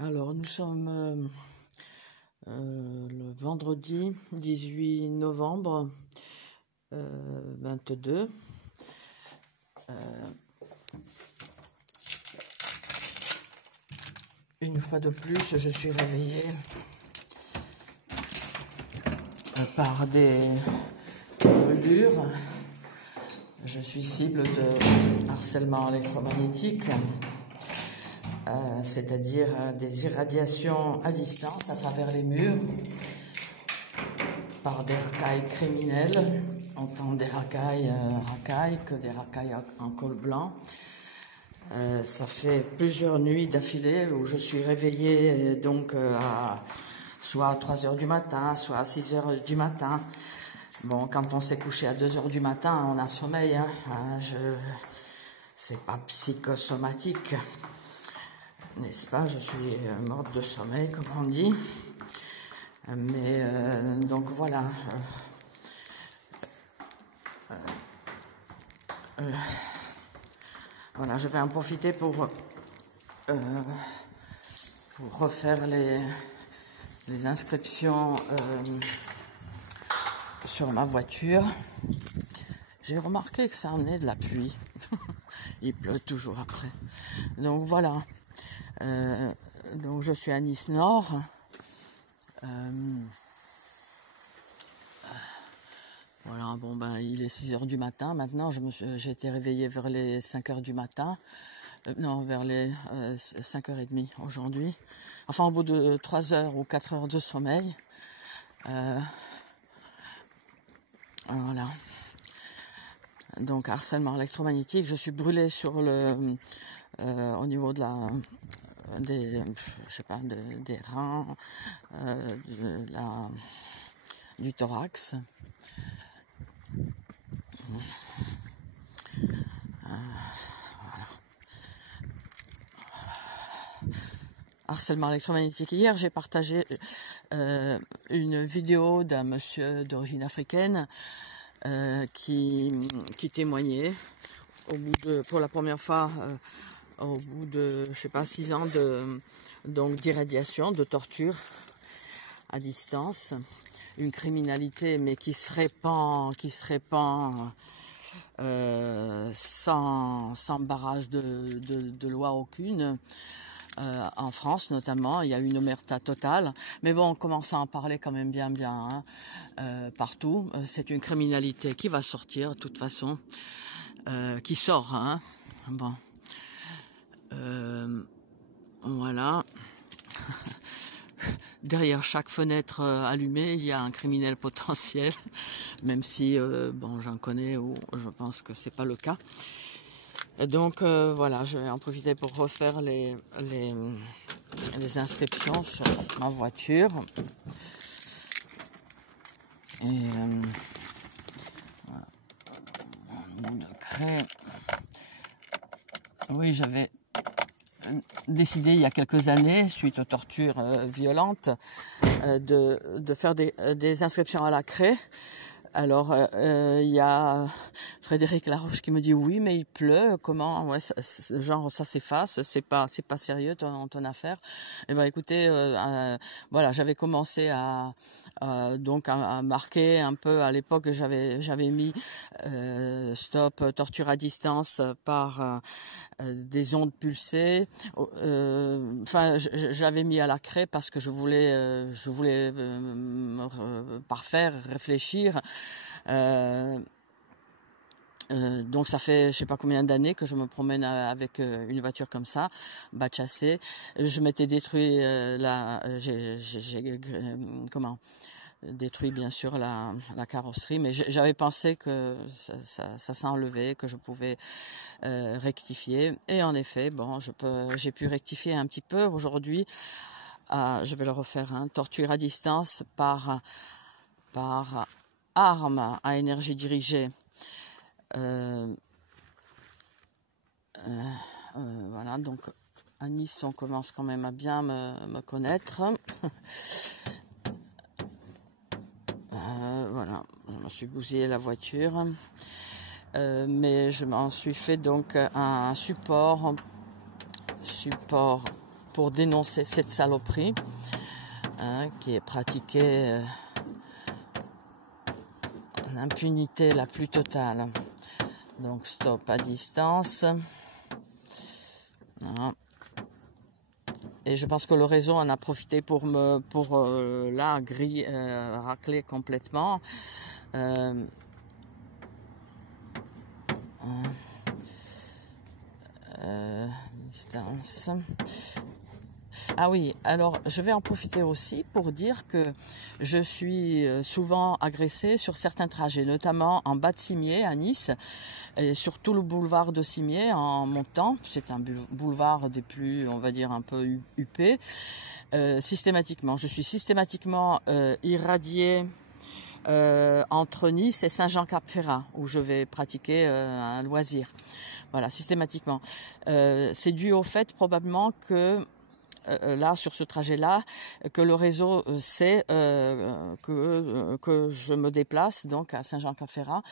Alors, nous sommes le vendredi 18 novembre 22. Une fois de plus, je suis réveillée par des brûlures. Je suis cible de harcèlement électromagnétique, c'est-à-dire des irradiations à distance à travers les murs par des racailles criminelles, autant des racailles que des racailles en col blanc. Ça fait plusieurs nuits d'affilée où je suis réveillée donc soit à 3 heures du matin, soit à 6 heures du matin. Bon, quand on s'est couché à 2 heures du matin, on a sommeil, hein. C'est pas psychosomatique, n'est-ce pas? Je suis morte de sommeil, comme on dit. Mais donc voilà. Voilà, je vais en profiter pour refaire les inscriptions sur ma voiture. J'ai remarqué que ça emmenait de la pluie. Il pleut toujours après. Donc voilà. Donc je suis à Nice Nord. Voilà, bon ben il est 6 heures du matin. Maintenant, j'ai été réveillée vers les 5 heures du matin. Non, vers les 5h30 aujourd'hui. Enfin, au bout de 3 heures ou 4 heures de sommeil. Voilà. Donc, harcèlement électromagnétique. Je suis brûlée sur au niveau de des reins, du thorax. Harcèlement électromagnétique. Hier, j'ai partagé une vidéo d'un monsieur d'origine africaine qui témoignait pour la première fois au bout de, je sais pas, 6 ans d'irradiation, de torture à distance, une criminalité mais qui se répand sans barrage de loi aucune. En France notamment, il y a une omerta totale. Mais bon, on commence à en parler quand même bien, hein, partout. C'est une criminalité qui va sortir, de toute façon, qui sort. Hein. Bon, voilà. Derrière chaque fenêtre allumée, il y a un criminel potentiel, même si, bon, j'en connais ou je pense que c'est pas le cas. Et donc voilà, je vais en profiter pour refaire les inscriptions sur ma voiture. Et voilà, un bout de craie. Oui, j'avais décidé il y a quelques années, suite aux tortures violentes, de faire des inscriptions à la craie. Alors, il y a Frédéric Laroche qui me dit oui, mais il pleut, comment, ouais, genre ça s'efface, c'est pas sérieux ton affaire. Et ben écoutez, voilà, j'avais commencé donc à marquer un peu à l'époque, j'avais mis stop torture à distance par des ondes pulsées. Enfin, j'avais mis à la craie parce que je voulais parfaire, réfléchir. Donc ça fait je sais pas combien d'années que je me promène avec une voiture comme ça, Bachasser. Je m'étais détruit détruit bien sûr la carrosserie, mais j'avais pensé que ça s'enlevait, que je pouvais rectifier. Et en effet, bon, j'ai pu rectifier un petit peu aujourd'hui. Je vais le refaire, hein, torture à distance par arme à énergie dirigée. Voilà, donc à Nice, on commence quand même à bien me connaître. Voilà, je me suis bousillé la voiture, mais je m'en suis fait donc un support pour dénoncer cette saloperie hein, qui est pratiquée en impunité la plus totale. Donc stop à distance. Voilà. Et je pense que le réseau en a profité pour là racler complètement. Distance. Ah oui, alors je vais en profiter aussi pour dire que je suis souvent agressée sur certains trajets, notamment en bas de Cimiez à Nice, et sur tout le boulevard de Cimiez en montant. C'est un boulevard des plus, on va dire, un peu huppé. Systématiquement, je suis systématiquement irradiée entre Nice et Saint-Jean-Cap-Ferrat, où je vais pratiquer un loisir. Voilà, systématiquement. C'est dû au fait probablement que là, sur ce trajet-là, que le réseau sait que je me déplace donc à Saint-Jean-Cap-Ferrat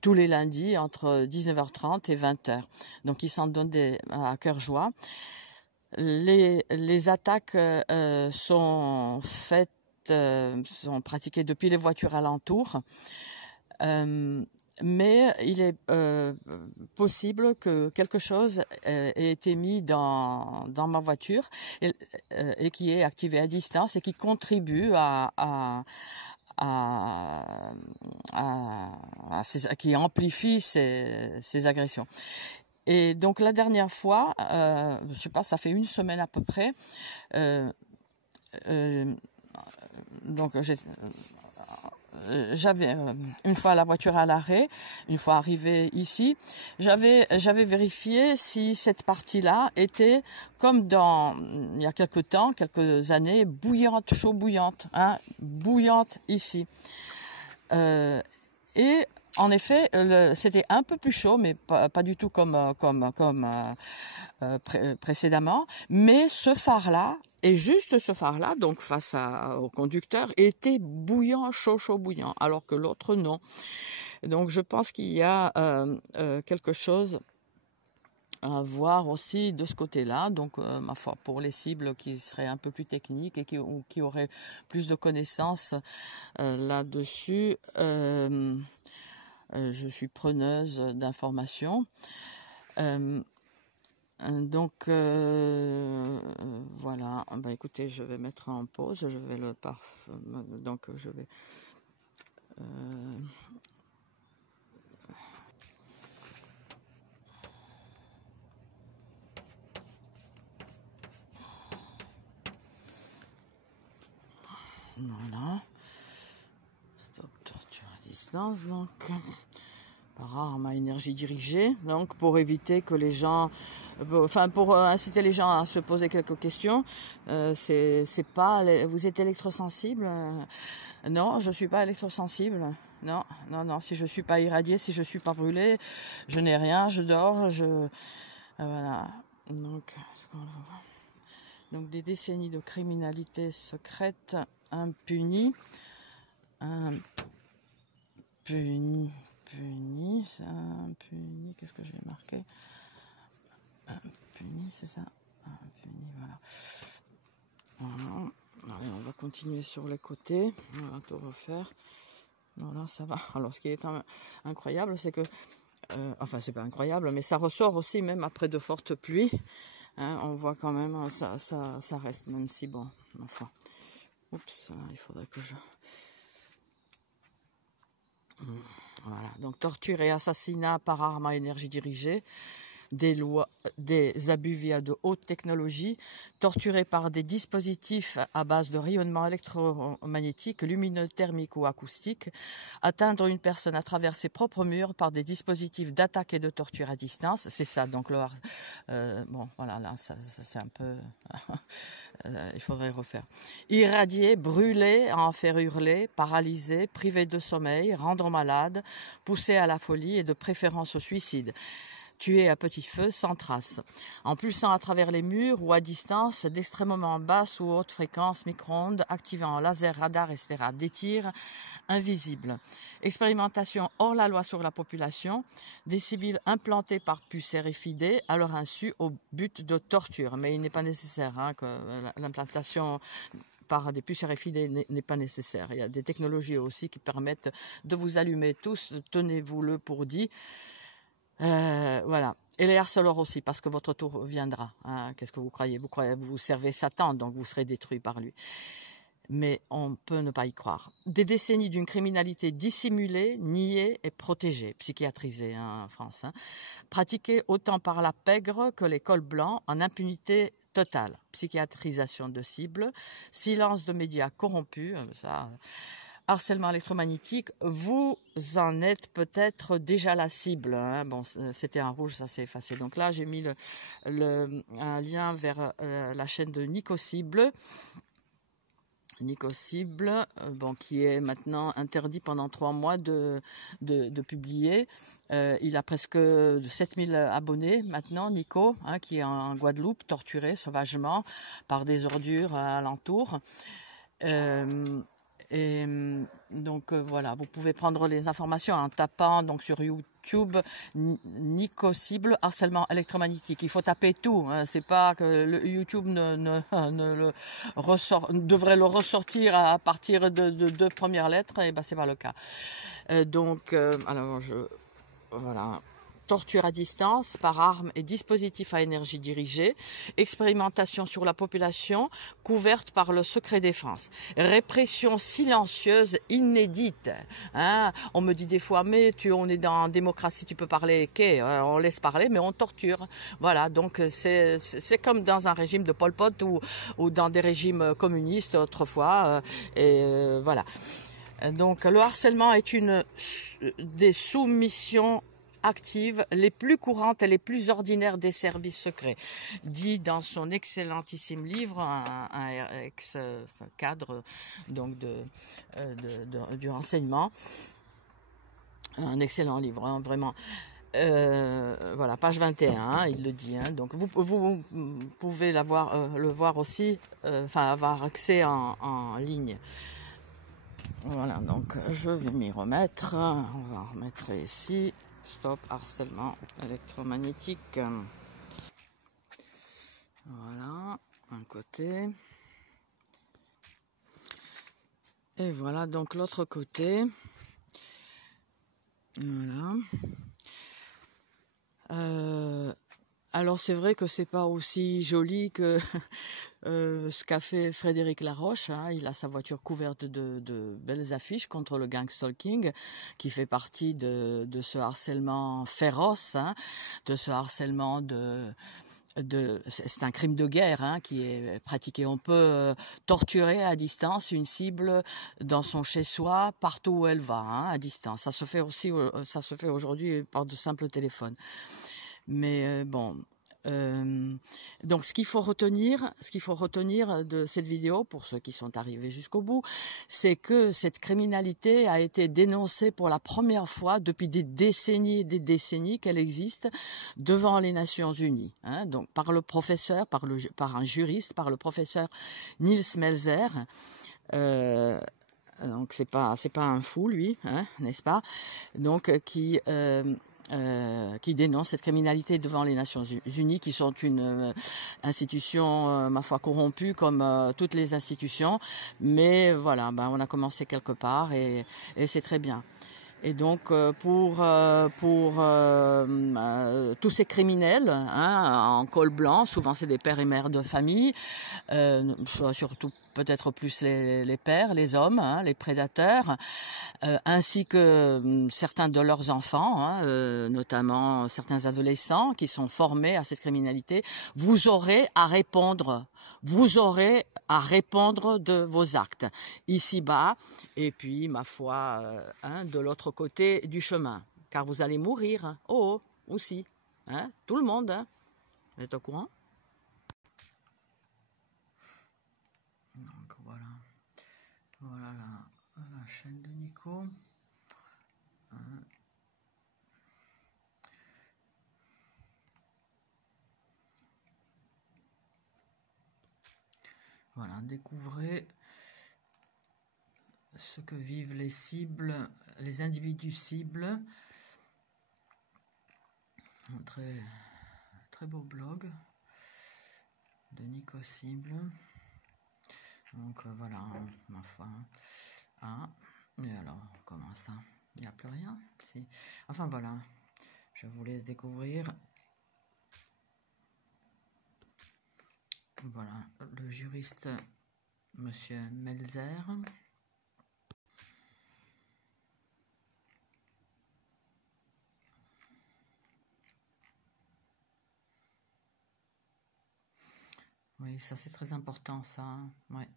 tous les lundis entre 19h30 et 20h. Donc, ils s'en donnent à cœur joie. Les attaques sont faites, sont pratiquées depuis les voitures alentours. Mais il est possible que quelque chose ait été mis dans ma voiture et qui est activé à distance et qui contribue qui amplifie ces agressions. Et donc la dernière fois, je sais pas, ça fait une semaine à peu près, donc j'avais une fois la voiture à l'arrêt, une fois arrivé ici, j'avais vérifié si cette partie-là était comme il y a quelques années, bouillante, chaud bouillante, hein, bouillante ici. Et en effet, c'était un peu plus chaud, mais pas du tout comme précédemment. Mais ce phare-là, et juste ce phare-là, donc face au conducteur, était bouillant, chaud bouillant, alors que l'autre non. Donc je pense qu'il y a quelque chose à voir aussi de ce côté-là. Donc ma foi, pour les cibles qui seraient un peu plus techniques et qui auraient plus de connaissances là-dessus, je suis preneuse d'informations. Donc voilà. Bah écoutez, je vais mettre en pause. Je vais donc je vais voilà. Stop torture à distance. Donc par arme à énergie dirigée, donc pour éviter que les gens, enfin pour inciter les gens à se poser quelques questions, c'est pas, vous êtes électrosensible? Non, je suis pas électrosensible. Non, si je suis pas irradiée, si je suis pas brûlée, je n'ai rien, je dors, voilà. Donc des décennies de criminalité secrète impunie, qu'est-ce que j'ai marqué? Impuni, c'est ça? Impuni, voilà. Allez, on va continuer sur les côtés. On va tout refaire. Voilà, ça va. Alors, ce qui est incroyable, c'est que... enfin, c'est pas incroyable, mais ça ressort aussi même après de fortes pluies. Hein, on voit quand même, ça reste, même si bon, enfin... Oups, là, il faudrait que je... Voilà, donc torture et assassinat par arme à énergie dirigée, des abus via de haute technologie, torturés par des dispositifs à base de rayonnement électromagnétique, lumineux, thermique ou acoustique, atteindre une personne à travers ses propres murs par des dispositifs d'attaque et de torture à distance, c'est ça, donc bon voilà, là ça c'est un peu... il faudrait refaire. Irradier, brûler, en faire hurler, paralyser, priver de sommeil, rendre malade, pousser à la folie et de préférence au suicide. tuer à petit feu sans trace, en pulsant à travers les murs ou à distance d'extrêmement basse ou haute fréquence micro-ondes, activant laser, radar, etc. Des tirs invisibles. Expérimentation hors la loi sur la population, des civils implantés par puces RFID à leur insu au but de torture. Mais il n'est pas nécessaire que l'implantation par des puces RFID n'est pas nécessaire. Il y a des technologies aussi qui permettent de vous allumer tous, tenez-vous-le pour dit. Voilà. Et les harceleurs aussi, parce que votre tour viendra. Qu'est-ce que vous croyez? Vous servez Satan, donc vous serez détruit par lui. Mais on peut ne pas y croire. Des décennies d'une criminalité dissimulée, niée et protégée, psychiatrisée en France, pratiquée autant par la pègre que les cols blancs en impunité totale. Psychiatrisation de cibles, silence de médias corrompus, harcèlement électromagnétique, vous en êtes peut-être déjà la cible. Bon, c'était en rouge, ça s'est effacé. Donc là, j'ai mis un lien vers la chaîne de Nicocible. Nicocible, qui est maintenant interdit pendant 3 mois de publier. Il a presque 7000 abonnés maintenant, Nico, qui est en Guadeloupe, torturé sauvagement par des ordures alentour. Voilà, vous pouvez prendre les informations en tapant donc sur YouTube Nicocible harcèlement électromagnétique. Il faut taper tout. C'est pas que le YouTube devrait le ressortir à partir de 2 premières lettres. Et ben c'est pas le cas. Voilà. Torture à distance par armes et dispositifs à énergie dirigée, expérimentation sur la population couverte par le secret défense, répression silencieuse inédite. On me dit des fois, mais on est dans démocratie, tu peux parler, on laisse parler, mais on torture. Voilà, donc c'est comme dans un régime de Pol Pot ou dans des régimes communistes autrefois. Voilà. Donc le harcèlement est une des soumissions actives les plus courantes et les plus ordinaires des services secrets, dit dans son excellentissime livre, un ex-cadre donc du renseignement, un excellent livre, vraiment. Voilà, page 21, il le dit. Donc vous pouvez le voir aussi, avoir accès en ligne. Voilà, donc je vais m'y remettre. On va remettre ici. Stop harcèlement électromagnétique. Voilà, un côté. Et voilà donc l'autre côté. Voilà. Alors c'est vrai que c'est pas aussi joli que ce qu'a fait Frédéric Laroche. Il a sa voiture couverte de belles affiches contre le gangstalking, qui fait partie de ce harcèlement féroce, de ce harcèlement c'est un crime de guerre qui est pratiqué. On peut torturer à distance une cible dans son chez-soi, partout où elle va, à distance. Ça se fait aujourd'hui par de simples téléphones. Mais donc ce qu'il faut retenir de cette vidéo, pour ceux qui sont arrivés jusqu'au bout, c'est que cette criminalité a été dénoncée pour la première fois depuis des décennies et des décennies qu'elle existe devant les Nations Unies, donc par un juriste, par le professeur Nils Melzer. Donc c'est pas un fou lui, n'est-ce pas? Donc qui dénonce cette criminalité devant les Nations Unies, qui sont une institution, ma foi, corrompue comme toutes les institutions. Mais voilà, on a commencé quelque part et c'est très bien. Et donc pour tous ces criminels en col blanc, souvent c'est des pères et mères de famille, surtout peut-être plus les pères, les hommes, les prédateurs, ainsi que certains de leurs enfants, notamment certains adolescents qui sont formés à cette criminalité. Vous aurez à répondre de vos actes ici-bas, et puis ma foi de l'autre côté du chemin, car vous allez mourir aussi, tout le monde, vous êtes au courant? Donc voilà la chaîne de Nico. Voilà, découvrez ce que vivent les cibles, les individus cibles. Un très, très beau blog de Nico Cible. Donc voilà, ma foi. Ah, et alors, comment ça? Il n'y a plus rien? Si. Enfin voilà, je vous laisse découvrir. Voilà, le juriste Monsieur Melzer. Oui, ça c'est très important, ça. Hein. Ouais.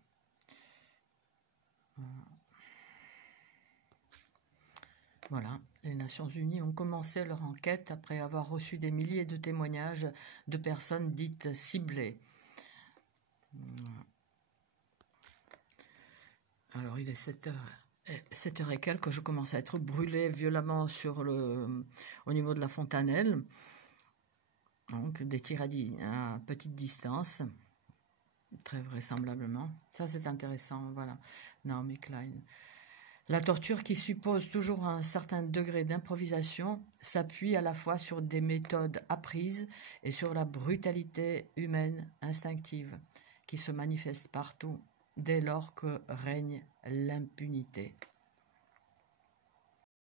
Voilà, les Nations Unies ont commencé leur enquête après avoir reçu des milliers de témoignages de personnes dites ciblées. Alors, il est 7h et quelques, je commence à être brûlée violemment au niveau de la fontanelle. Donc, des tirs à petite distance, très vraisemblablement. Ça, c'est intéressant, voilà. Naomi Klein. La torture, qui suppose toujours un certain degré d'improvisation, s'appuie à la fois sur des méthodes apprises et sur la brutalité humaine instinctive, qui se manifeste partout dès lors que règne l'impunité.